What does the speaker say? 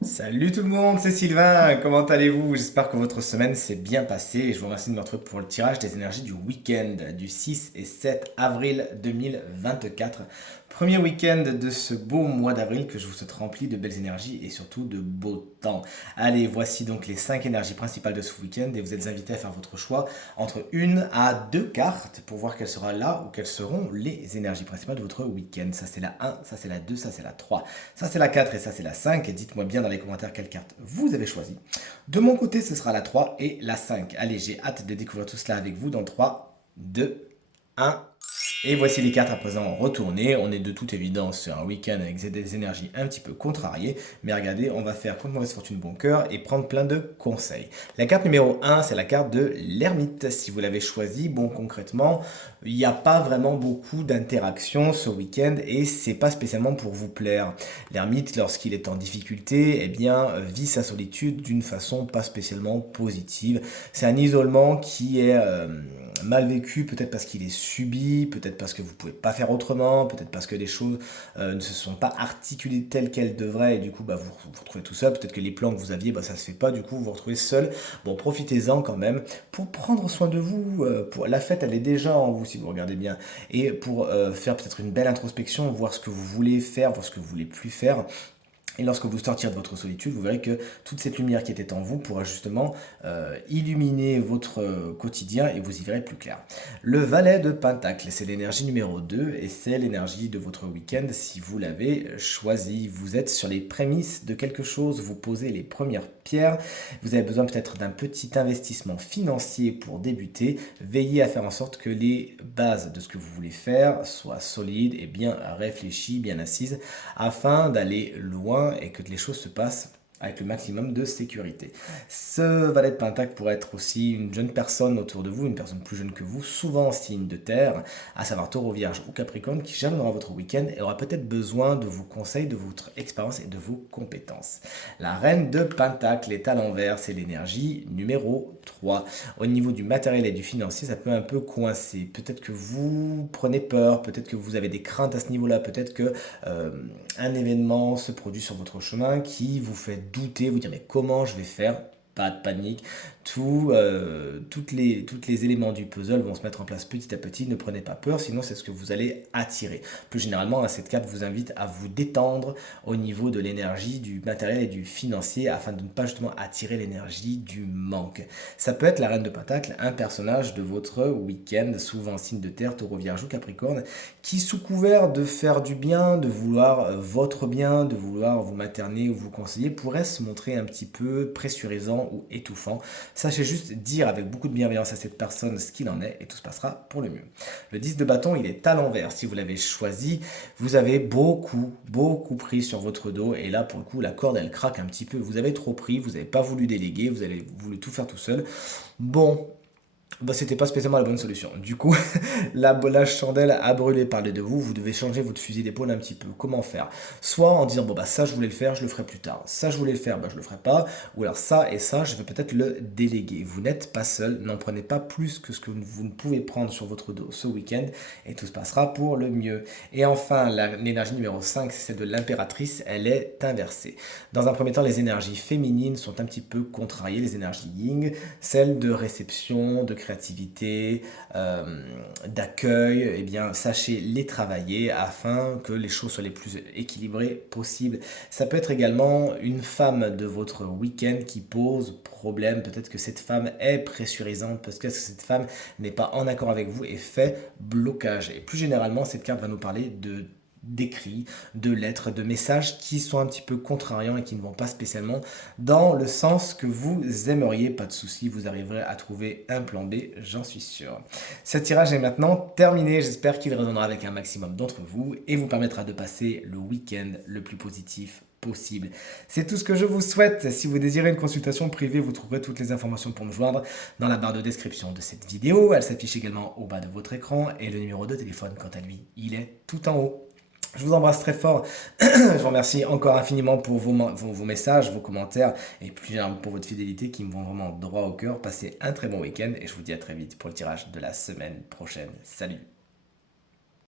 Salut tout le monde, c'est Sylvain, comment allez-vous? J'espère que votre semaine s'est bien passée et je vous remercie de me retrouver pour le tirage des énergies du week-end du 6 et 7 avril 2024. Premier week-end de ce beau mois d'avril que je vous souhaite rempli de belles énergies et surtout de beau temps. Allez, voici donc les 5 énergies principales de ce week-end et vous êtes invités à faire votre choix entre une à deux cartes pour voir quelle sera là ou quelles seront les énergies principales de votre week-end. Ça c'est la 1, ça c'est la 2, ça c'est la 3. Ça c'est la 4 et ça c'est la 5. Et dites-moi bien dans les commentaires quelle carte vous avez choisi. De mon côté, ce sera la 3 et la 5. Allez, j'ai hâte de découvrir tout cela avec vous dans 3, 2, 1. Et voici les cartes à présent retournées. On est de toute évidence sur un week-end avec des énergies un petit peu contrariées. Mais regardez, on va faire contre mauvaise fortune bon cœur et prendre plein de conseils. La carte numéro 1, c'est la carte de l'ermite. Si vous l'avez choisie, bon concrètement, il n'y a pas vraiment beaucoup d'interactions ce week-end et c'est pas spécialement pour vous plaire. L'ermite, lorsqu'il est en difficulté, eh bien, vit sa solitude d'une façon pas spécialement positive. C'est un isolement qui est mal vécu, peut-être parce qu'il est subi, peut-être parce que vous ne pouvez pas faire autrement, peut-être parce que les choses ne se sont pas articulées telles qu'elles devraient et du coup vous vous retrouvez tout seul, peut-être que les plans que vous aviez, ça ne se fait pas, du coup vous vous retrouvez seul. Bon, profitez-en quand même pour prendre soin de vous, pour, la fête elle est déjà en vous si vous regardez bien, et pour faire peut-être une belle introspection, voir ce que vous voulez faire, voir ce que vous voulez plus faire. Et lorsque vous sortirez de votre solitude, vous verrez que toute cette lumière qui était en vous pourra justement illuminer votre quotidien et vous y verrez plus clair. Le valet de Pentacle, c'est l'énergie numéro 2 et c'est l'énergie de votre week-end si vous l'avez choisi. Vous êtes sur les prémices de quelque chose, vous posez les premières pierres, vous avez besoin peut-être d'un petit investissement financier pour débuter. Veillez à faire en sorte que les bases de ce que vous voulez faire soient solides et bien réfléchies, bien assises, afin d'aller loin et que les choses se passent avec le maximum de sécurité. Ce valet de Pentacle pourrait être aussi une jeune personne autour de vous, une personne plus jeune que vous, souvent en signe de terre, à savoir Taureau, Vierge ou Capricorne, qui jalonnera votre week-end et aura peut-être besoin de vos conseils, de votre expérience et de vos compétences. La reine de Pentacle est à l'envers, c'est l'énergie numéro 3. Au niveau du matériel et du financier, ça peut un peu coincer. Peut-être que vous prenez peur, peut-être que vous avez des craintes à ce niveau-là, peut-être que euh, un événement se produit sur votre chemin qui vous fait douter, vous dire mais comment je vais faire? Pas de panique, toutes les éléments du puzzle vont se mettre en place petit à petit, ne prenez pas peur, sinon c'est ce que vous allez attirer. Plus généralement, cette carte vous invite à vous détendre au niveau de l'énergie, du matériel et du financier, afin de ne pas justement attirer l'énergie du manque. Ça peut être la reine de Pentacle, un personnage de votre week-end, souvent signe de terre, Taureau, Vierge ou Capricorne, qui sous couvert de faire du bien, de vouloir votre bien, de vouloir vous materner ou vous conseiller, pourrait se montrer un petit peu pressurisant ou étouffant. Sachez juste dire avec beaucoup de bienveillance à cette personne ce qu'il en est et tout se passera pour le mieux. Le 10 de bâton, il est à l'envers. Si vous l'avez choisi, vous avez beaucoup pris sur votre dos et là pour le coup la corde elle craque un petit peu. Vous avez trop pris, vous n'avez pas voulu déléguer, vous avez voulu tout faire tout seul. Bon, c'était pas spécialement la bonne solution. Du coup, la chandelle a brûlé parler de vous, vous devez changer votre fusil d'épaule un petit peu. Comment faire? Soit en disant, bon bah ça je voulais le faire, je le ferai plus tard. Ça je voulais le faire, bah je le ferai pas. Ou alors ça et ça, je vais peut-être le déléguer. Vous n'êtes pas seul, n'en prenez pas plus que ce que vous ne pouvez prendre sur votre dos ce week-end et tout se passera pour le mieux. Et enfin, l'énergie numéro 5, c'est celle de l'impératrice, elle est inversée. Dans un premier temps, les énergies féminines sont un petit peu contrariées, les énergies yin, celles de réception, de créativité, d'accueil, eh bien, sachez les travailler afin que les choses soient les plus équilibrées possibles. Ça peut être également une femme de votre week-end qui pose problème. Peut-être que cette femme est pressurisante, parce que cette femme n'est pas en accord avec vous et fait blocage. Et plus généralement, cette carte va nous parler d'écrits, de lettres, de messages qui sont un petit peu contrariants et qui ne vont pas spécialement dans le sens que vous aimeriez. Pas de souci, vous arriverez à trouver un plan B, j'en suis sûr. Ce tirage est maintenant terminé, j'espère qu'il résonnera avec un maximum d'entre vous et vous permettra de passer le week-end le plus positif possible. C'est tout ce que je vous souhaite. Si vous désirez une consultation privée, vous trouverez toutes les informations pour me joindre dans la barre de description de cette vidéo. Elle s'affiche également au bas de votre écran et le numéro de téléphone, quant à lui, il est tout en haut. Je vous embrasse très fort. Je vous remercie encore infiniment pour vos messages, vos commentaires et plus généralement pour votre fidélité qui me vont vraiment droit au cœur. Passez un très bon week-end et je vous dis à très vite pour le tirage de la semaine prochaine. Salut!